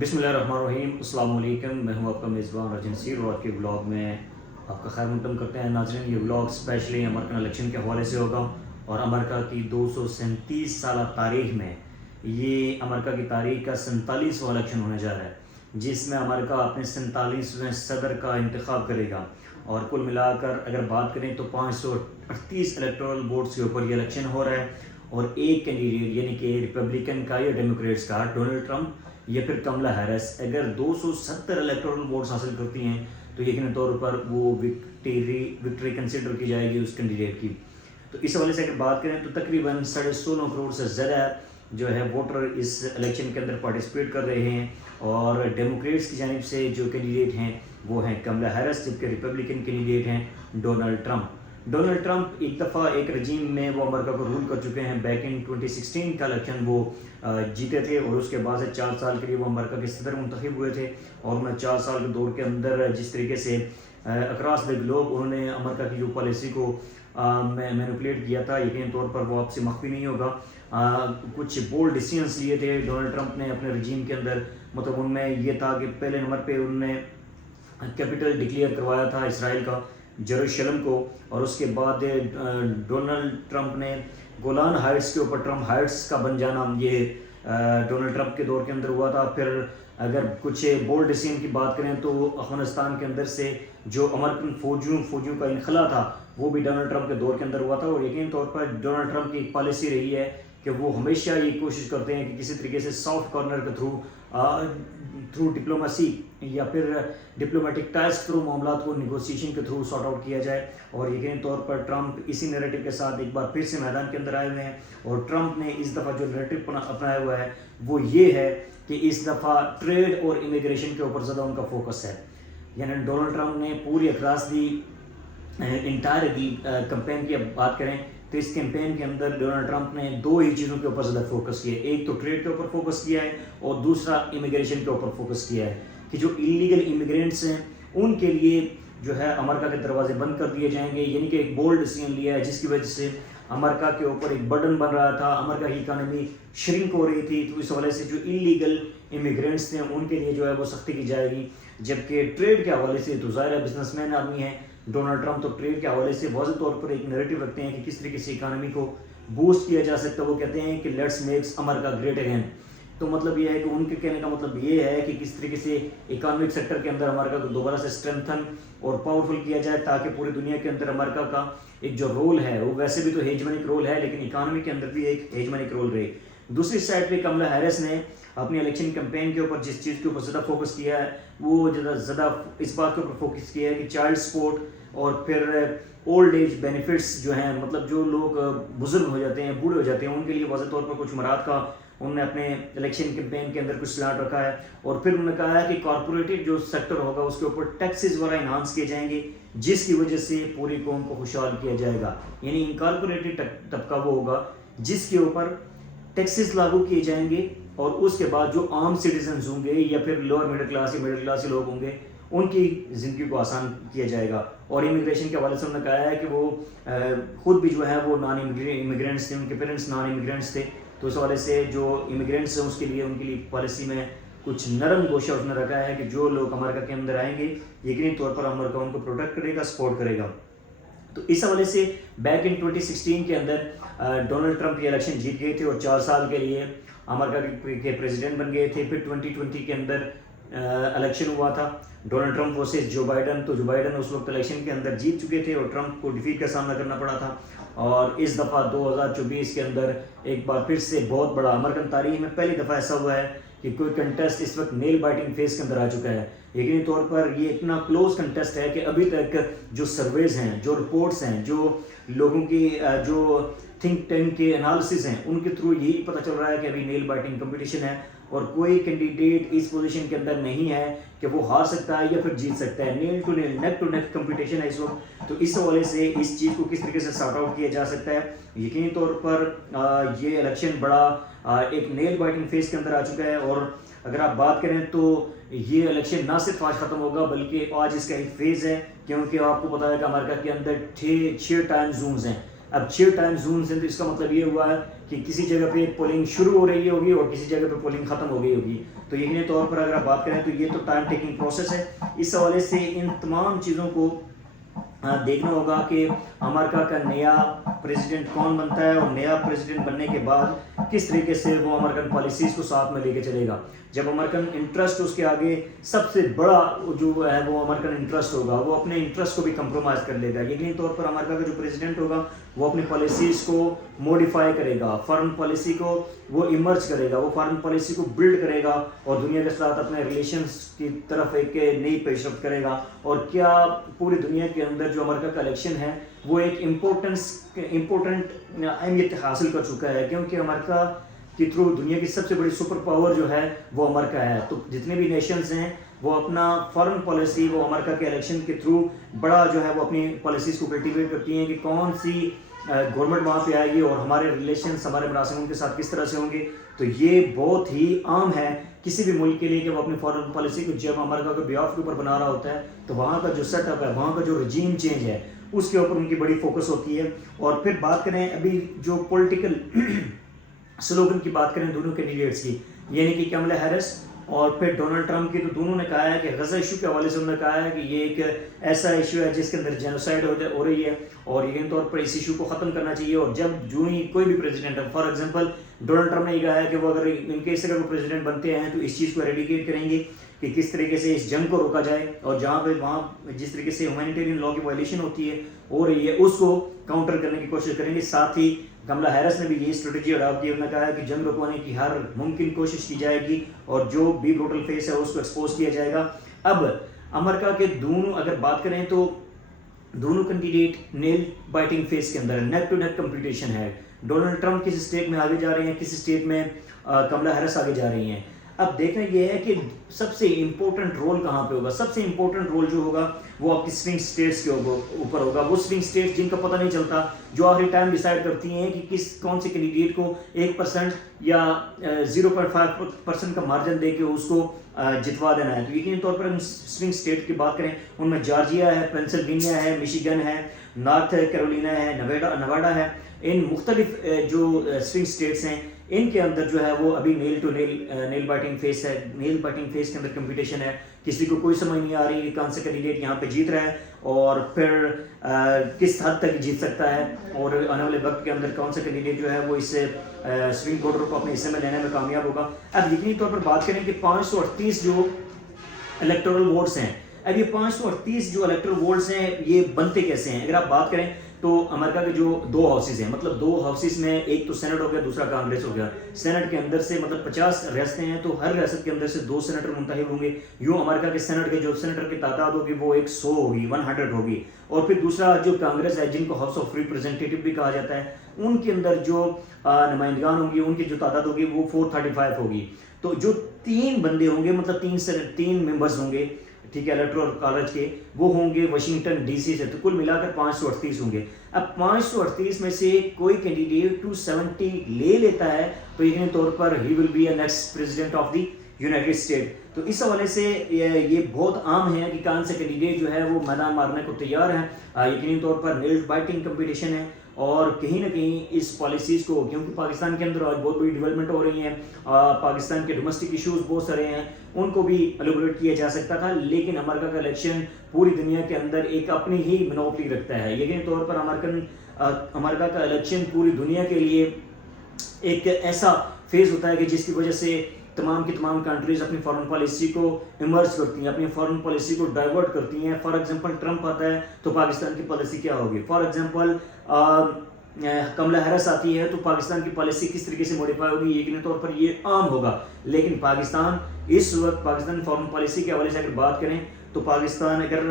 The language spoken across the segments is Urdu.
بسم اللہ الرحمن الرحیم۔ السلام علیکم، میں ہوں آپ کا میزبان راجن سیر اور آپ کے بلاگ میں آپ کا خیر مقدم کرتے ہیں۔ ناظرین، یہ بلاگ اسپیشلی امریکن الیکشن کے حوالے سے ہوگا اور امریکہ کی 237 سالہ تاریخ میں یہ امریکہ کی تاریخ کا 47واں الیکشن ہونے جا رہا ہے، جس میں امریکہ اپنے 47ویں صدر کا انتخاب کرے گا۔ اور کل ملا کر اگر بات کریں تو 538 الیکٹورل ووٹس کے اوپر یہ الیکشن ہو رہا ہے، اور ایک کینڈیڈیٹ یعنی کہ ریپبلکن کا یا ڈیموکریٹس کا ڈونلڈ ٹرمپ یا پھر کملا ہیرس اگر 270 الیکٹورل ووٹس حاصل کرتی ہیں تو یقینی طور پر وہ وکٹری کنسیڈر کی جائے گی اس کینڈیڈیٹ کی۔ تو اس حوالے سے اگر بات کریں تو تقریباً 16.5 کروڑ سے زیادہ جو ہے ووٹر اس الیکشن کے اندر پارٹیسپیٹ کر رہے ہیں، اور ڈیموکریٹس کی جانب سے جو کینڈیڈیٹ ہیں وہ ہیں کملا ہیرس، جبکہ ریپبلکن کینڈیڈیٹ ہیں ڈونلڈ ٹرمپ۔ ڈونلڈ ٹرمپ ایک دفعہ ایک رجیم میں وہ امریکہ کو رول کر چکے ہیں۔ بیک ان 2016 کا الیکشن وہ جیتے تھے، اور اس کے بعد سے 4 سال کے لیے وہ امریکہ کے صدر منتخب ہوئے تھے، اور انہوں نے 4 سال کے دور کے اندر جس طریقے سے اکراس دا گلوب انہوں نے امریکہ کی جو پالیسی کو مینوپولیٹ کیا تھا، یقینی طور پر وہ آپ سے مخفی نہیں ہوگا۔ کچھ بولڈ ڈیسیژنس لیے تھے ڈونلڈ ٹرمپ نے اپنے رجیم کے اندر، مطلب ان میں یہ تھا کہ پہلے نمبر پہ انہوں نے کیپٹل ڈکلیئر کروایا تھا اسرائیل کا، جیروشلم کو، اور اس کے بعد ڈونلڈ ٹرمپ نے گولان ہائٹس کے اوپر ٹرمپ ہائٹس کا بن جانا یہ ڈونلڈ ٹرمپ کے دور کے اندر ہوا تھا۔ پھر اگر کچھ بولڈ ڈیسیژن کی بات کریں تو افغانستان کے اندر سے جو امریکن فوجیوں کا انخلا تھا وہ بھی ڈونلڈ ٹرمپ کے دور کے اندر ہوا تھا، اور یقینی طور پر ڈونلڈ ٹرمپ کی ایک پالیسی رہی ہے کہ وہ ہمیشہ یہ کوشش کرتے ہیں کہ کسی طریقے سے سافٹ کارنر کے تھرو ڈپلومیسی یا پھر ڈپلومیٹک ٹائز کے تھرو معاملات کو نیگوسیشن کے تھرو سارٹ آؤٹ کیا جائے، اور یقینی طور پر ٹرمپ اسی نیریٹو کے ساتھ ایک بار پھر سے میدان کے اندر آئے ہوئے ہیں۔ اور ٹرمپ نے اس دفعہ جو نیریٹو اپنایا ہوا ہے وہ یہ ہے کہ اس دفعہ ٹریڈ اور امیگریشن کے اوپر زیادہ ان کا فوکس ہے۔ یعنی ڈونلڈ ٹرمپ نے پوری اکراس دی انٹائر کمپین کی اب بات کریں تو اس کیمپین کے اندر ڈونلڈ ٹرمپ نے 2 ہی چیزوں کے اوپر زیادہ فوکس کیا ہے، ایک تو ٹریڈ کے اوپر فوکس کیا ہے اور دوسرا امیگریشن کے اوپر فوکس کیا ہے کہ جو ایلیگل امیگرینٹس ہیں ان کے لیے جو ہے امریکہ کے دروازے بند کر دیے جائیں گے۔ یعنی کہ ایک بولڈ ڈیسیژن لیا ہے جس کی وجہ سے امریکہ کے اوپر ایک برڈن بن رہا تھا، امریکہ کی اکانومی شرنک ہو رہی تھی، تو اس حوالے سے جو ایلیگل امیگرینٹس تھے ان کے لیے جو ہے وہ سختی کی جائے گی۔ جبکہ ٹریڈ کے حوالے سے تو ظاہر ہے بزنس مین آدمی ہے ڈونلڈ ٹرمپ، تو ٹریڈ کے حوالے سے واضح طور پر ایک نیریٹو رکھتے ہیں کہ کس طریقے سے اکانومی کو بوسٹ کیا جا سکتا ہے۔ وہ کہتے ہیں کہ let's make America great again, تو مطلب یہ ہے کہ ان کے کہنے کا مطلب یہ ہے کہ کس طریقے سے اکانومک سیکٹر کے اندر امریکہ کو دوبارہ سے اسٹرینتھن اور پاورفل کیا جائے، تاکہ پوری دنیا کے اندر امریکہ کا ایک جو رول ہے وہ ویسے بھی تو ہیجمنک رول ہے لیکن اکانومی کے اندر بھی ایک ہیجمنک رول رہے۔ دوسری سائڈ پہ کملا ہیرس نے اپنی الیکشن کمپین کے اوپر جس چیز کے اوپر زیادہ فوکس کیا ہے وہ زیادہ اس بات کے اوپر فوکس کیا ہے کہ چائلڈ سپورٹ اور پھر اولڈ ایج بینیفٹس جو ہیں، مطلب جو لوگ بزرگ ہو جاتے ہیں، بوڑھے ہو جاتے ہیں، ان کے لیے واضح طور پر کچھ مراد کا انہوں نے اپنے الیکشن کیمپین کے اندر کچھ سلاٹ رکھا ہے۔ اور پھر انہوں نے کہا ہے کہ کارپوریٹڈ جو سیکٹر ہوگا اس کے اوپر ٹیکسز وغیرہ انہانس کیے جائیں گے جس کی وجہ سے پوری قوم کو خوشحال کیا جائے گا۔ یعنی انکارپوریٹڈ طبقہ وہ ہوگا جس کے اوپر ٹیکسز لاگو کیے جائیں گے، اور اس کے بعد جو عام سٹیزنز ہوں گے یا پھر لوور مڈل کلاس لوگ ہوں گے ان کی زندگی کو آسان کیا جائے گا۔ اور امیگریشن کے حوالے سے انہوں نے کہا ہے کہ وہ خود بھی جو ہے وہ نان امیگرینٹس تھے، ان کے پیرنٹس نان امیگرینٹس تھے، تو اس حوالے سے جو امیگرینٹس ہیں اس کے لیے ان کے لیے پالیسی میں کچھ نرم گوشہ اس نے رکھا ہے کہ جو لوگ امریکہ کے اندر آئیں گے یقینی طور پر امریکہ ان کو پروٹیکٹ کرے گا، سپورٹ کرے گا۔ تو اس حوالے سے بیک ان 2016 کے اندر ڈونلڈ ٹرمپ یہ الیکشن جیت گئے تھے اور 4 سال کے لیے امریکہ کے پریزیڈنٹ بن گئے تھے۔ پھر 2020 کے اندر الیکشن ہوا تھا Donald Trump versus Joe Biden, تو جو بائیڈن اس وقت الیکشن کے اندر جیت چکے تھے اور ٹرمپ کو ڈیفیٹ کا سامنا کرنا پڑا تھا۔ اور اس دفعہ 2024 کے اندر ایک بار پھر سے بہت بڑا امریکن تاریخ میں پہلی دفعہ ایسا ہوا ہے کہ کوئی کنٹیسٹ اس وقت نیل بائٹنگ فیس کے اندر آ چکا ہے۔ یقینی طور پر یہ اتنا کلوز کنٹیسٹ ہے کہ ابھی تک جو سرویز ہیں، جو رپورٹس ہیں، جو لوگوں کی جو تھنک ٹینک کے انالیسز ہیں ان کے تھرو یہی پتہ چل رہا ہے کہ ابھی نیل بائٹنگ کمپٹیشن ہے، اور کوئی کینڈیڈیٹ اس پوزیشن کے اندر نہیں ہے کہ وہ ہار سکتا ہے یا پھر جیت سکتا ہے۔ Nail to nail, neck to neck competition ہے اس وقت، تو اس حوالے سے اس چیز کو کس طریقے سے سارٹ آؤٹ کیا جا سکتا ہے۔ یقینی طور پر یہ الیکشن بڑا ایک نیل بائٹنگ فیس کے اندر آ چکا ہے، اور اگر آپ بات کریں تو یہ الیکشن نہ صرف آج ختم ہوگا بلکہ آج اس کا ایک فیز ہے، کیونکہ آپ کو پتا ہے کہ امریکہ کے اندر 6 ٹائم زونز ہیں۔ اب 6 ٹائم زونز ہیں تو اس کا مطلب یہ ہوا ہے کہ کسی جگہ پہ پولنگ شروع ہو رہی ہوگی اور کسی جگہ پہ پولنگ ختم ہو گئی ہوگی. تو یقینی طور پر اگر آپ بات کریں تو یہ تو ٹائم ٹیکنگ پروسیس ہے. اس حوالے سے ان تمام چیزوں کو دیکھنا ہوگا کہ امریکہ کا نیا پریزیڈنٹ کون بنتا ہے اور نیا پریزیڈنٹ بننے کے بعد کس طریقے سے وہ امریکن پالیسیز کو ساتھ میں لے کے چلے گا. جب امریکن انٹرسٹ اس کے آگے سب سے بڑا جو ہے وہ امریکن انٹرسٹ ہوگا, وہ اپنے انٹرسٹ کو بھی کمپرومائز کر لے گا. یقینی طور پر امریکہ کا جو پریزیڈنٹ ہوگا وہ اپنی پالیسیز کو موڈیفائی کرے گا, فارن پالیسی کو وہ ایمرج کرے گا, وہ فارن پالیسی کو بلڈ کرے گا اور دنیا کے ساتھ اپنے ریلیشنز کی طرف ایک نئی پیش رفت کرے گا. اور کیا پوری دنیا کے اندر جو امریکہ کا الیکشن ہے وہ ایک امپورٹنٹ اہمیت حاصل کر چکا ہے, کیونکہ امریکہ کے تھرو دنیا کی سب سے بڑی سپر پاور جو ہے وہ امریکہ ہے. تو جتنے بھی نیشنز ہیں وہ اپنا فارن پالیسی وہ امریکہ کے الیکشن کے تھرو بڑا جو ہے وہ اپنی پالیسیز کو کلٹیویٹ کرتی ہیں کہ کون سی گورنمنٹ وہاں پہ آئے گی اور ہمارے ریلیشنز ہمارے مراسم ان کے ساتھ کس طرح سے ہوں گے. تو یہ بہت ہی عام ہے کسی بھی ملک کے لیے کہ وہ اپنی فارن پالیسی کو جب امریکہ کے بیاف کے اوپر بنا رہا ہوتا ہے تو وہاں کا جو سیٹ اپ ہے, وہاں کا جو رجیم چینج ہے, اس کے اوپر ان کی بڑی فوکس ہوتی ہے. اور پھر بات کریں ابھی جو پولیٹیکل سلوگن کی بات کریں دونوں کینڈیڈیٹس کی, یعنی کہ کملا ہیرس اور پھر ڈونلڈ ٹرمپ کی, تو دونوں نے کہا ہے کہ غزہ ایشو کے حوالے سے انہوں نے کہا ہے کہ یہ ایک ایسا ایشو ہے جس کے اندر جینوسائڈ ہو رہی ہے اور یقینی طور پر اس ایشو کو ختم کرنا چاہیے. اور جب جو ہی کوئی بھی پریزیڈنٹ ہے, فار ایگزامپل ڈونلڈ ٹرمپ نے یہ کہا ہے کہ وہ اگر ان کیس اگر وہ پریزیڈنٹ بنتے ہیں تو اس چیز کو ایریڈیکیٹ کریں گے کہ کس طریقے سے اس جنگ کو روکا جائے, اور جہاں پہ وہاں جس طریقے سے ہیومینیٹیرین لا کی وائلیشن ہوتی ہے ہو رہی ہے اس کو کاؤنٹر کرنے کی کوشش کریں گے. ساتھ ہی کملا ہیرس نے بھی یہ اسٹریٹجی اڈاپٹ کی, انہوں نے کہا ہے کہ جنگ رکوانے کی ہر ممکن کوشش کی جائے گی اور جو بھی بروٹل فیس ہے اس کو ایکسپوز کیا جائے گا. اب امریکہ کے دونوں اگر بات کریں تو دونوں کینڈیڈیٹ نیل بائٹنگ فیس کے اندر نیک ٹو نیک کمپٹیشن ہے. ڈونلڈ ٹرمپ کسی اسٹیٹ میں آگے جا رہے ہیں, کسی اسٹیٹ میں کملا ہیرس آگے جا رہی ہیں. اب دیکھنا یہ ہے کہ سب سے امپورٹنٹ رول کہاں پہ ہوگا. سب سے امپورٹنٹ رول جو ہوگا وہ آپ کی سوئنگ اسٹیٹس کے اوپر ہوگا. وہ سوئنگ اسٹیٹس جن کا پتہ نہیں چلتا, جو آخری ٹائم ڈیسائیڈ کرتی ہیں کہ کون سے کینڈیڈیٹ کو 1% یا 0.5% کا مارجن دے کے اس کو جتوا دینا ہے. تو یقینی طور پر ہم سوئنگ اسٹیٹ کی بات کریں, ان میں جارجیا ہے, پینسلوینیا ہے, مشیگن ہے, نارتھ کیرولینا ہے, نواڈا ہے. ان مختلف جو سوئنگ اسٹیٹس ہیں ان کے اندر جو ہے وہ ابھی نیل بائٹنگ فیس ہے. نیل بائٹنگ فیس کے اندر کمپٹیشن ہے, کسی کو کوئی سمجھ نہیں آ رہی کہ کون سے کینڈیڈیٹ یہاں پہ جیت رہا ہے اور پھر کس حد تک جیت سکتا ہے, اور آنے والے وقت کے اندر کون سا کینڈیڈیٹ جو ہے وہ اس سوئنگ بارڈر کو اپنے حصے میں لینے میں کامیاب ہوگا. اب یقینی طور پر بات کریں کہ 538 جو الیکٹورل ووٹس ہیں, اب یہ 538 جو الیکٹورل ووٹس ہیں یہ بنتے کیسے ہیں. اگر آپ بات کریں تو امریکہ کے جو 2 ہاؤسز ہیں, مطلب 2 ہاؤسز میں ایک تو سینٹ ہو گیا, دوسرا کانگریس ہو گیا. سینٹ کے اندر سے مطلب 50 ریاستیں ہیں تو ہر ریاست کے اندر سے 2 سینیٹر منتخب ہوں گے. یوں امریکہ کے سینٹ کے جو سینیٹر کی تعداد ہوگی وہ 100 ہوگی, 100 ہوگی. اور پھر دوسرا جو کانگریس ہے جن کو ہاؤس آف ریپرزینٹیٹیو بھی کہا جاتا ہے, ان کے اندر جو نمائندگان ہوں گی ان کی جو تعداد ہوگی وہ 435 ہوگی. تو جو 3 بندے ہوں گے, مطلب 3 ممبرز ہوں گے, ٹھیک ہے, الیکٹورل کالج کے, وہ ہوں گے واشنگٹن ڈی سی سے. تو کل ملا کر 538 ہوں گے. اب 538 میں سے کوئی کینڈیڈیٹ 270 لے لیتا ہے تو یقینی طور پر ہی will be a next president of the United state. تو اس حوالے سے یہ بہت عام ہے کہ کون سے کینڈیڈیٹ جو ہے وہ میدان مارنے کو تیار ہیں. یقینی طور پر نیل بائٹنگ کمپٹیشن ہے اور کہیں نہ کہیں اس پالیسیز کو, کیونکہ پاکستان کے اندر آج بہت بڑی ڈیولپمنٹ ہو رہی ہیں, پاکستان کے ڈومیسٹک ایشوز بہت سارے ہیں, ان کو بھی ایلوبریٹ کیا جا سکتا تھا, لیکن امریکہ کا الیکشن پوری دنیا کے اندر ایک اپنی ہی منوپلی رکھتا ہے. یقینی طور پر امریکہ کا الیکشن پوری دنیا کے لیے ایک ایسا فیز ہوتا ہے کہ جس کی وجہ سے تمام کی تمام کنٹریز اپنی فارن پالیسی کو ایمرج کرتی ہیں, اپنی فارن پالیسی کو ڈائیورٹ کرتی ہیں. فار ایگزامپل ٹرمپ آتا ہے تو پاکستان کی پالیسی کیا ہوگی. فار ایگزامپل کملا ہیرس آتی ہے تو پاکستان کی پالیسی کس طریقے سے موڈیفائی ہوگی. یقینی طور پر یہ عام ہوگا, لیکن پاکستان اس وقت پاکستان فارن پالیسی کے حوالے سے اگر بات کریں تو پاکستان اگر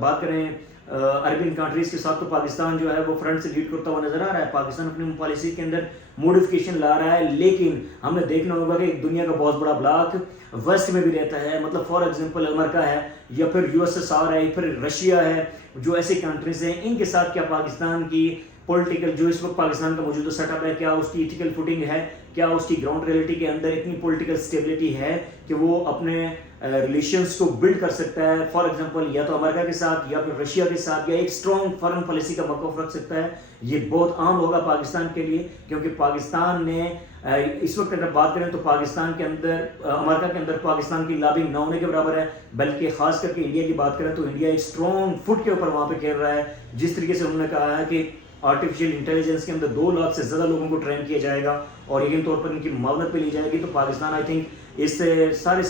بات کریں عربین کنٹریز کے ساتھ تو پاکستان جو ہے وہ فرنٹ سے لیڈ کرتا ہوا نظر آ رہا ہے. پاکستان اپنی پالیسی کے اندر موڈیفکیشن لا رہا ہے, لیکن ہم نے دیکھنا ہوگا کہ دنیا کا بہت بڑا بلاک ویسٹ میں بھی رہتا ہے. مطلب فار ایگزامپل امریکہ ہے یا پھر USSR ہے, پھر رشیا ہے, جو ایسے کنٹریز ہیں ان کے ساتھ کیا پاکستان کی پولیٹیکل جو اس وقت پاکستان کا موجودہ سیٹ اپ ہے کیا اس کی ایتھیکل فوٹنگ ہے کیا اس کی گراؤنڈ ریئلٹی کے اندر اتنی پولیٹیکل اسٹیبلٹی ہے کہ وہ اپنے ریلیشنس کو بلڈ کر سکتا ہے. فار ایگزامپل یا تو امریکہ کے ساتھ یا پھر رشیا کے ساتھ, یا ایک اسٹرانگ فارن پالیسی کا موقف رکھ سکتا ہے. یہ بہت عام ہوگا پاکستان کے لیے, کیونکہ پاکستان نے اس وقت اگر بات کریں تو پاکستان کے اندر, امریکہ کے اندر پاکستان کی لابنگ نہ ہونے کے برابر ہے. بلکہ خاص کر کے انڈیا کی بات کریں تو انڈیا ایک اسٹرانگ فٹ کے اوپر وہاں پہ کھیل رہا ہے. جس طریقے سے انہوں نے کہا ہے کہ آرٹیفیشیل انٹیلیجنس کے اندر 2 لاکھ سے زیادہ لوگوں کو ٹرین کیا جائے گا اور یقین طور پر ان کی معاونت پہ لی جائے گی, تو پاکستان آئی تھنک اس سارے